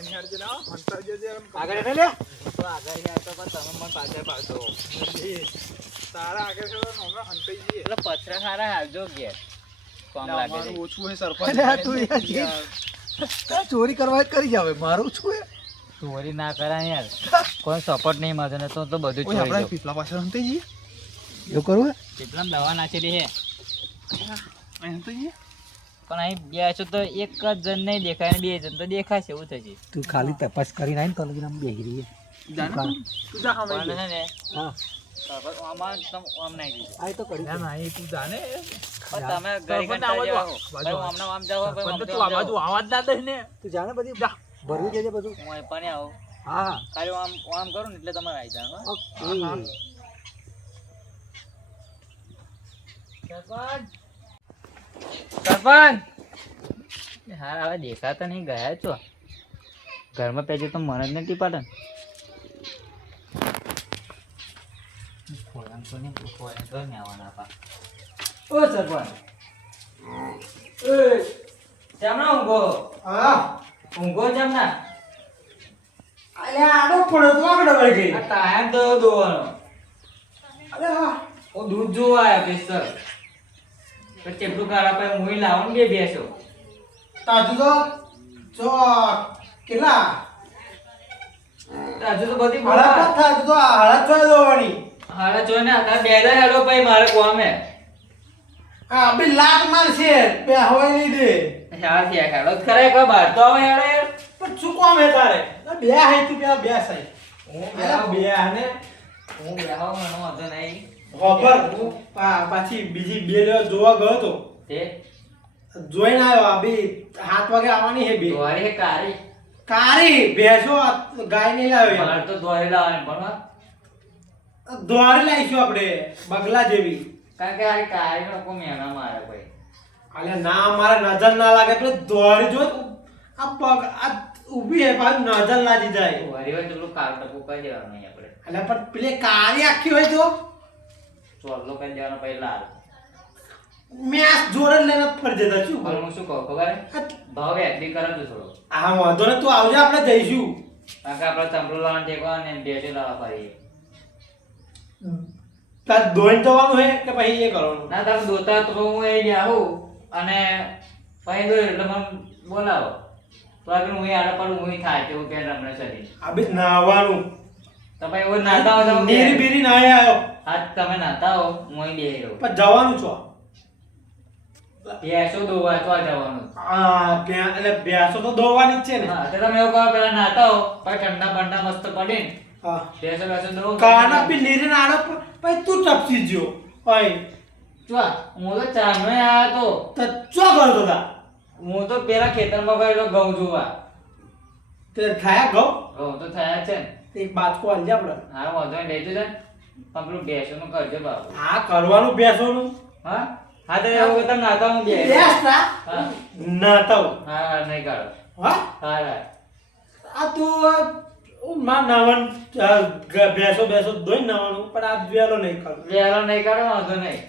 આગળ એટલે લે તો આગળ યાર તો પણ તમે મને પાછળ પાડતો તારા આગળ હમણાં હંતાઈ જઈએ એટલે પથરા સારા હાલજો ઘેર કોમ લાગે છે. ઓછું હોય સરપંચ તું યાર ચોરી કરવા જ કરી જાવે મારું છું ચોરી ના કરાય યાર કોઈ સપોર્ટ નહીં મળતો ને તો બધું ચોરી આપણે જાઉં. પીપલા પાછળ હંતાઈ જઈએ એવું કરવું કેટલામ દવા નાખેલી છે અહીં હંતાઈ જઈએ પણ અહીં બેસો તો એક જ જણ નહીં દેખાય ને બે જણ તો દેખાશે એવું થશે. તું ખાલી તપાસ કરીને આવીને તો લગીને આમ બેસી રહીએ તું જા પણ છે ને હા ખબર આમાં તમે આમ નાખી દીધું. આ તો કરી ના ના એ તું જાને પણ તમે ગરી કંટાળી જેવા હો. ભાઈ હું આમને આમ જાઓ, ભાઈ હું પણ આમને તું આમ આ જાઓ. બાજુ આવાજ ના દે ને તું જાણે બધી ભરવી દેજે બધું હું અહીં પણ આવું હા હા ખાલી હું આમ કરું ને એટલે તમારે આવી જાવ. ઓકે સરપંચ હા હવે દેખાતા નહીં ગયા છો ઘરમાં પેજે તો મને જ નથી પાડે ઓ સરપંચ જમણા ઊંઘો હા ઊંઘો જમણા અલે આડો પડો તો આગળ વળી ગઈ આ ટાઈમ તો દોવાનો અલે હા ઓ દૂધ જોવા આવ્યા પેસર તો ચેપલું કાઢા પછી મુઈ લાવો ને બે બેસો તાજુ તો જો કેટલા હજુ તો બધી હાડા બોલા પથા તો હાડા તો દોવાની હાડા જોઈને હતા બે હજાર હેલો પછી મારે કોમે આ બે લાત માર છે બે હવાઈ નહીં દે હા છે હેલો ખરે કો બહાર તો આવે હેડે પણ શું કોમ હે તારે બે હે તું પેલા બે સાઈ હું અરે બે ને હું બેહો મને વાંધો નહીં ખબર હું પાછી બીજી બે લેવા જોવા ગયો તો તે જોઈને આવ્યો આ બી 7 વાગે આવવાની હે બે દોરી હે કારી કારી ભેંસો ગાય નહીં લાવે મારે તો દોરી લાવવાની પણ દ્વારે લાવીશું આપણે બગલા જેવી કારણ કે આ કારી નો કોઈ મેના મારે ભાઈ અલે ના મારે નજર ના લાગે એટલે દોરી જો આ પગ આ ઊભી હે પાછું નજર લાગી જાય દોરી હોય એટલું કાળ ટપુ કરી દેવાનું નહીં આપણે અલે પણ પેલે કારી આખી હોય તો ચોલ્લો કરી દેવાનો પછી લાલ મેં જોડે લઈને ફરી જતા છું પણ હું શું કહું ખબર હે? ભાવ એગ્રી કરો તો થોડો આ વાંધો ને તું આવજે આપણે જઈશું કારણ કે આપણે ચંપલું લાવવાનું ટેકો ને બેસી લાવવા પાડીએ તાર દોઈને જવાનું હે કે પછી એ કરવાનું ના તારે દોતા તો હું એ આવું અને પછી દો એટલે મને બોલાવો તો આગળ હું આડા પડું હું થાય તેવું કે રમણે શરીર આ બી નાવાનું તો પછી એવું નાતા હો તો નીરી બીરી ના આવ્યો હા તમે નાતા હો હું અહીં બેહી રહું પણ જવાનું છો ભેંસો દોવા તો જવાનું એટલે ભેંસો તો દોવાની જ છે ને હા તો તમે એવું કહો પેલા નાતા હો પછી ઠંડા બંડા મસ્ત પડીને હા ભેંસો ભેંસો દો કાના બી નીરી ના આડો પછી તું ટપસી ગયો ભાઈ ચા હું તો ચાનો આવ્યો તો ચો કરતો તા હું તો પેલા ખેતરમાં ગયેલો ઘઉં જોવા તે ખાયા ગો ઘઉં તો થયા છે ને એક બાજકો આલજે આપણે હા વાંધો નહીં લઈ જજો ને પણ પેલું ભેંસોનું કરજો બાબુ આ કરવાનું ભેંસોનું હા હા તો એવું તમે નાતા હું બે ભેંસ તા હા નાતા હા હા નહીં કાઢો હા હા હા આ તું માં નાવન ભેંસો ભેંસો દોઈ નાવાનું પણ આ વેલો નહીં કરું વેલો નહીં કાઢો વાંધો નહીં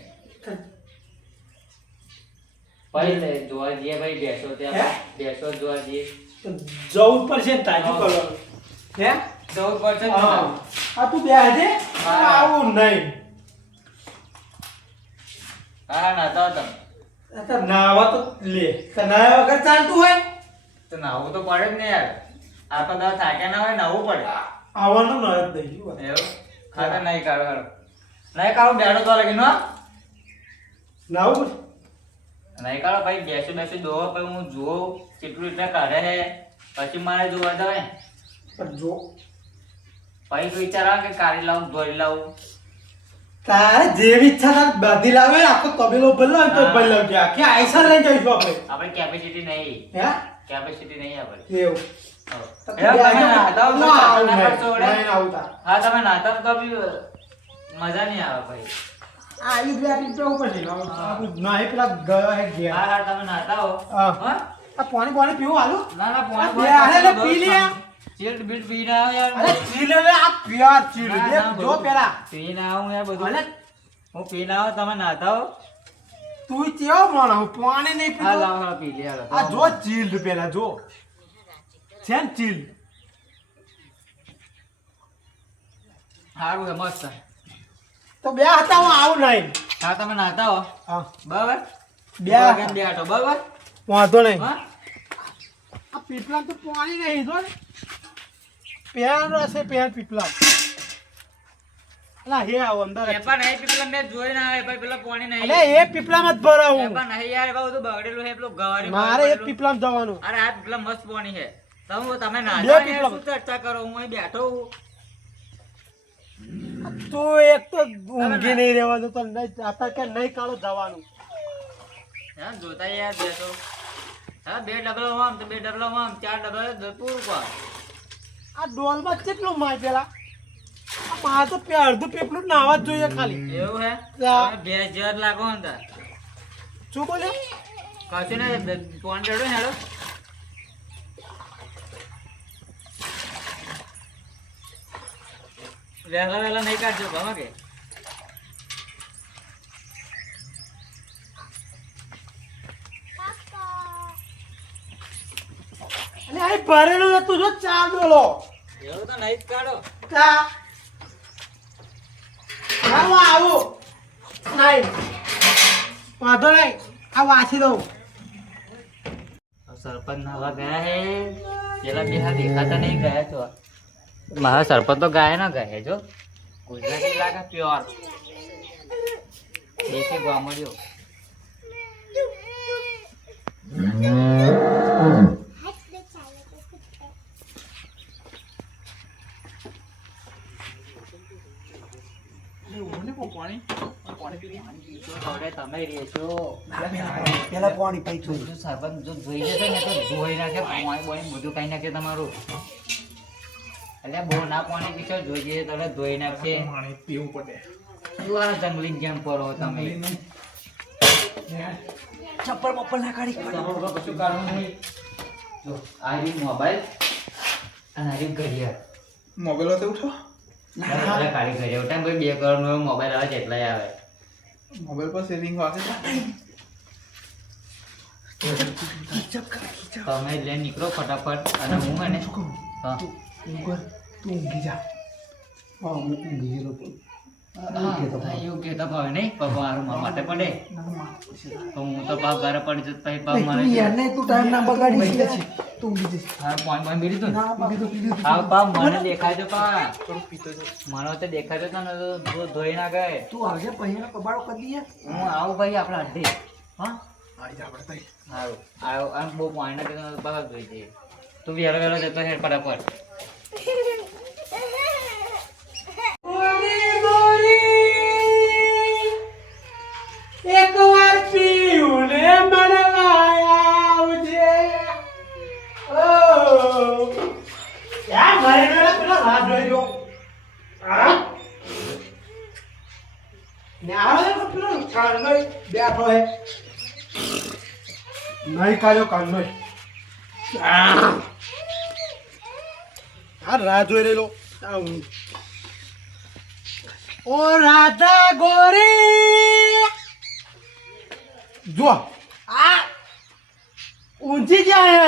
ભાઈ લે જોવા જઈએ ભાઈ ભેંસો હે? ત્યાં ભેંસો જોવા જઈએ તો જવું પડશે ને તાજુ હા. કરવાનું હે 14% હા આ તું બે આજે હા. આવું નહીં હા હા નાતા હો તમે આ તો નાવા તો લે તો નાવા વગર ચાલતું હોય તો નાવું તો પડે જ ને યાર આખો દાવ થાક્યા ના હોય નાવું પડે આવવાનું ન દઈ એવું હા તો નહીં કાઢો હાલો નહીં કાઢો બેઠો તો લાગી નો નાવું નહીં કાઢો ભાઈ બેસી બેસી દો પછી હું જોઉં કેટલું એટલે કાઢે છે પછી મારે જોવા જવાય પણ જો પછી વિચાર આવે કે કાઢી લાવું ધોઈ લાવું તારે જેવી ઈચ્છા તાર બાંધી લાવે આખો તબેલો ભરલો હોય તો હા. ભરી લાવજે આખી આઈસર લઈને જઈશું આપણે આપણે કેપેસિટી નહીં હે કેપેસિટી નહીં આપણે એવું તો હે, તમે નાતા હો તો ના, ચાલતા આવું ના નહીં. કરશો વડે? નહીં આવું તાર. હા તમે નાતા તો બી મજા નહીં આવે ભાઈ આ ઈ બે પીપે ઉપર છે હા. ના એ પેલા ગયા હે ગયા હા હા તમે નાતા હો હા. હા આ પાણી પાણી પીવું હાલું ના ના આ પોણી બે હાલે લે પી લે ચીલ્ડ બીટ પી ના આવે યાર અરે ચીલ લે આ પ્યાર ચીલ ના, દે ના, જો બધું પેલા પી ના આવું યાર બધું અલે હું પી ના આવું તમે નાતા હો તું કેવો માણસ હું પાણી નહીં હા પીતો લાવો હાલો પી લે હાલો આ જો ચીલ પેલા જો છે ને ચીલ. સારું છે મસ્ત. તો બે હતા હું આવું નહીં. હા તમે નાતા હો હા બરાબર. બે કેમ બે આટો બરાબર. વાંધો નહીં. હા આ પીપલા તો પાણી નહીં જો ને પેન હશે પેન પીપલા. અલા હે આવો અંદર એ પણ નહીં પીપલા મેં જોઈ ના આવે ભાઈ પેલા પાણી નહીં. અલે એ પીપલામાં જ એ ભરાવું. પણ નહીં યાર બહુ તો બગડેલું છે પેલું ગવારી મારે એક પીપલામાં જવાનું. અરે આ પીપલા મસ્ત પાણી છે. તમે ના બે જાઓ ને પીપલા. શું ચર્ચા કરો હું અહીં બેઠો હું. તો એક તો ઊંઘી નહીં રહેવા દો તો નહીં આતા કે નહીં કાળો જવાનું. હા જોતા યાર બેઠો. હા 2 ડબલા આમ તો 2 ડબલા આમ 4 ડબલા પૂરું કર. આ ડોલમાં કેટલું માર પેલા આ માર તો અડધું પીપલું નાવા જ જોઈએ ખાલી. એવું હે હા. તમે ભેંસ જેવા જ લાગો ને તાર. શું બોલ્યો? કશું ને ફોન ચડો ને હેડો. વહેલા વહેલા નહીં કાઢજો ગમે કે અને આ ભરેલું હતું જો ચાર ડોલો. એવું તો નહીં જ કાઢો. તા આવો આવો નહીં વાંધો નહીં આ વાંચી દઉં. સરપંચ નાવા ગયા હે પેલા બે હા દેખાતા નહીં ગયા તો મારા સરપંચ તો ગાય ના ગયા જો ગુજરાતી લાગે પ્યોર દેશી ગામડિયો. હવે તમે રહેશો પેલા પાણી પી જો સરપંચ જો જોઈ જશે ને તો ધોઈ નાખે પાણી બોણી બધું ખાઈ નાખે તમારું. એટલે બહુ ના પાણી પીશો જોઈ જઈએ તો ધોઈ નાખશે. પાણી પીવું પડે. શું આ જંગલી ગેમ કરો તમે. ચપ્પલ બપ્પલ ના કાઢી. તમારું કશું કાઢવું નહીં. જો આ રહ્યું મોબાઈલ અને આ રહ્યું ઘડિયાળ. મોબાઈલ હોતે ઉઠો એટલે કાઢી ઘડિયાળ ઉઠાય ભાઈ 2 કરોડનો મોબાઈલ આવે જેટલાય આવે. મોબાઈલ પર સેવિંગ વાગે તમે લઈને નીકળો ફટાફટ અને હું એને હા તું ઊંઘી જા. હા હું ઊંઘી ગયેલો તો. એવું કહેતો ભાવે નહીં પગ મારું મારા માટે પડે તો હું તો પાક ઘરે પડી જતો પછી પગ મારે તું ટાઈમ ના બગાડી છે. તું ઊંઘી જઈશ. હા પાણી પી લીધું ને? પીધું. હા પા મને દેખાય તો પા મને તો દેખાય તો ને તો ધોઈ ના ગયે. તું આવજે પહેલો કબાડો કરી દઈએ. હું આવું ભાઈ આપણે અડધી હા આવી જા આપણે તઈ સારું આવ્યો આમ બહુ પાણી ના પીધું તો બહાર ધોઈ જઈએ. તું વહેલો વહેલો જતો હેડ ફટાફટ. એક વાર પીવું ને મને આવજે. ઓ યા મારે પેલા રાહ જોઈ રહ્યો. આ ને આવે તો પેલો કાનનો બેઠો હે. નહીં કાઢ્યો કાનનો. આ રાહ જોઈ રહેલો. ઓ રાધા ગોરી જો આ ઊંચી જાય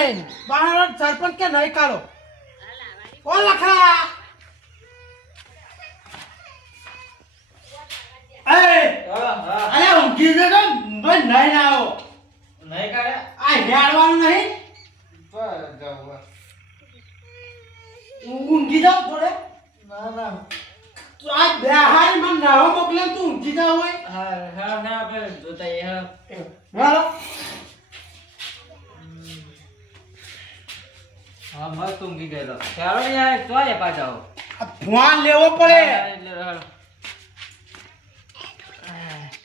બહાર સરપંચ કે નહીં કાઢો. ઓ લખા અરે ઊંઘી જજો નહીં ના આવો. નહીં કાઢે આ હેડવાનું નહીં. ઊંઘી જાવ થોડે. ના તો આ બેહારી મને નાવા મોકલે તું ઊંઘી જાવ હોય. હા હા હા આપણે જોતા એ હા હાલો હા મસ્ત ઊંઘી ગયેલો. ચાલો ને યાર ચોય પાછા આ ફોન લેવો પડે.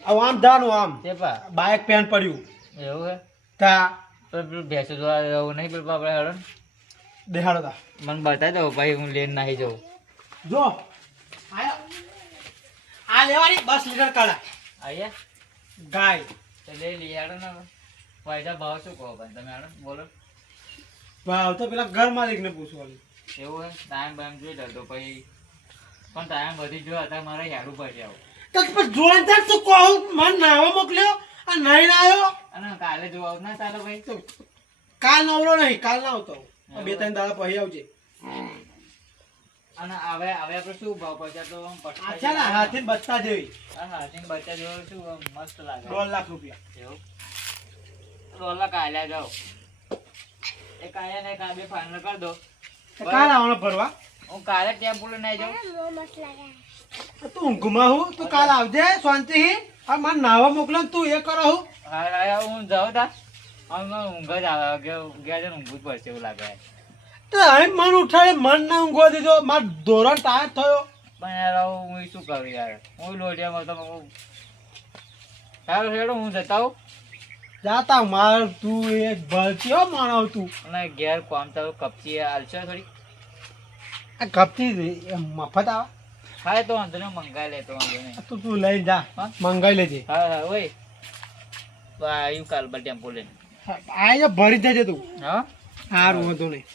આમ દાનું આમ તે પા બાઇક પેન પડ્યું એવું હે તા તો પેલું ભેંસો જોવા એવું નહીં પેલું આપણે હેડો ને. દેખાડો તા મને બતાવી દો ભાઈ હું લઈને નાહી જાઉં. જો આ લેવાની 10 લીટર કાઢા આયા ગાય. તો લઈ લઈ હેડો ને પૈસા ભાવ શું કહો ભાઈ તમે હેડો બોલો. ભાવ તો પેલા ઘર માલિકને પૂછવાનું. એવું હે ટાઈમ બાઈમ જોઈ લો તો પછી પણ ટાઈમ બધી જો અત્યારે મારે હેડું પડશે આવું. તો પછી જોઈને તાર તું કહું મને નાવા મોકલ્યો આ નહીં આવ્યો. અને કાલે જોવા આવું ના ચાલો ભાઈ. કાલ નવરો નહીં કાલ ના આવતો. બે ત્રણ દાડા પછી આવજે. અને હવે આપણે શું ભાવ પચાસ તો આમ પટકાઈ આછા ના હાથી બચતા જેવી હા હાથીને બચ્ચા જેવો શું આમ મસ્ત લાગે 1.5 લાખ રૂપિયા. એવું રોલા કાલ્યા જાઓ એ કાલ્યા ને કાલે ફાઇનલ કરી દો તો કાલ આવવાનો ભરવા. હું કાલે ટેમ્પો લઈને આવી જાઉં તું ઊંઘમાં હું તું કાલ આવજે શાંતિથી. આ મારે નાવા મોકલો ને તું એ કરો હું. હા હા હું જાઉં તા હવે ઊંઘ જ આવે ગયા છે ને ઊંઘ જ પડશે એવું લાગે તો અહીં મન ઉઠાડે મન ના ઊંઘવા દીધો. મારો ધોરણ ટાયર થયો. પણ યાર હવે હું શું કરું યાર હું લોટિયામાં તો સારું હેડો હું જતા આવું જાતા માર તું એ ભરતીઓ માનવ તું. અને ઘેર કોમ તો કપચી હાલશે થોડી આ કપથી મફત આવે હા તો વાંધો નહીં મંગાવી લેતો વાંધો નહીં તો તું લઈ જા હા? મંગાઈ લેજે. હા હા ઓય આવ્યું કાલ પર ટેમ્પો લઈને આ ભરી દેજે તું. હા સારું વાંધો નહીં.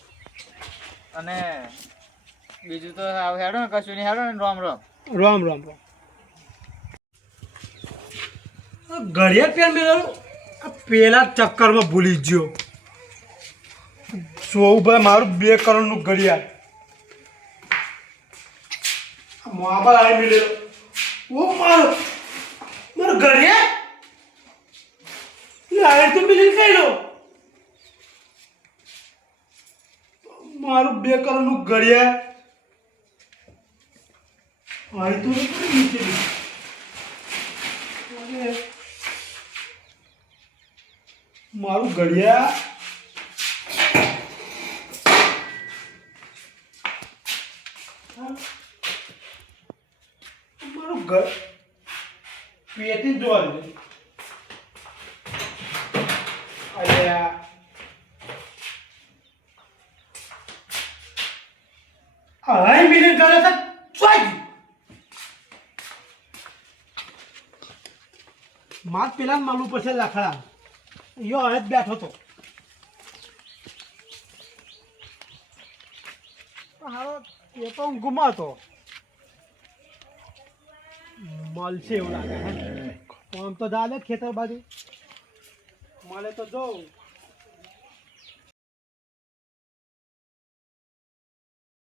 અને બીજું તો હાવ હેડો ને કશું નહીં હેડો ને રામ રામ રામ રામ રામ. ઘડિયાળ પેન મેળવ્યું પેલા ચક્કરમાં ભૂલી જ ગયો. ભાઈ મારું 2 કરોડનું ઘડિયાળ મોબાઈલ આવી મેળવ્યો. ઓ મારું ઘડિયાળ લાવે તો મિલી કઈ લો. મારું 2 કરોડનું ઘડિયાળ મારી તો નીચે મારું ઘડિયાળ મારું ઘર પેટી જોવા દે. અલ્યા હાય મિલિયન કરે છે ચોઈ માર પેલા માલું પછી લાખડા યો હવે જ બેઠો તો હારો એ તો હું ગુમાતો મળશે એવું લાગે. આમ તો દાદા ખેતર બાજુ મળે તો જો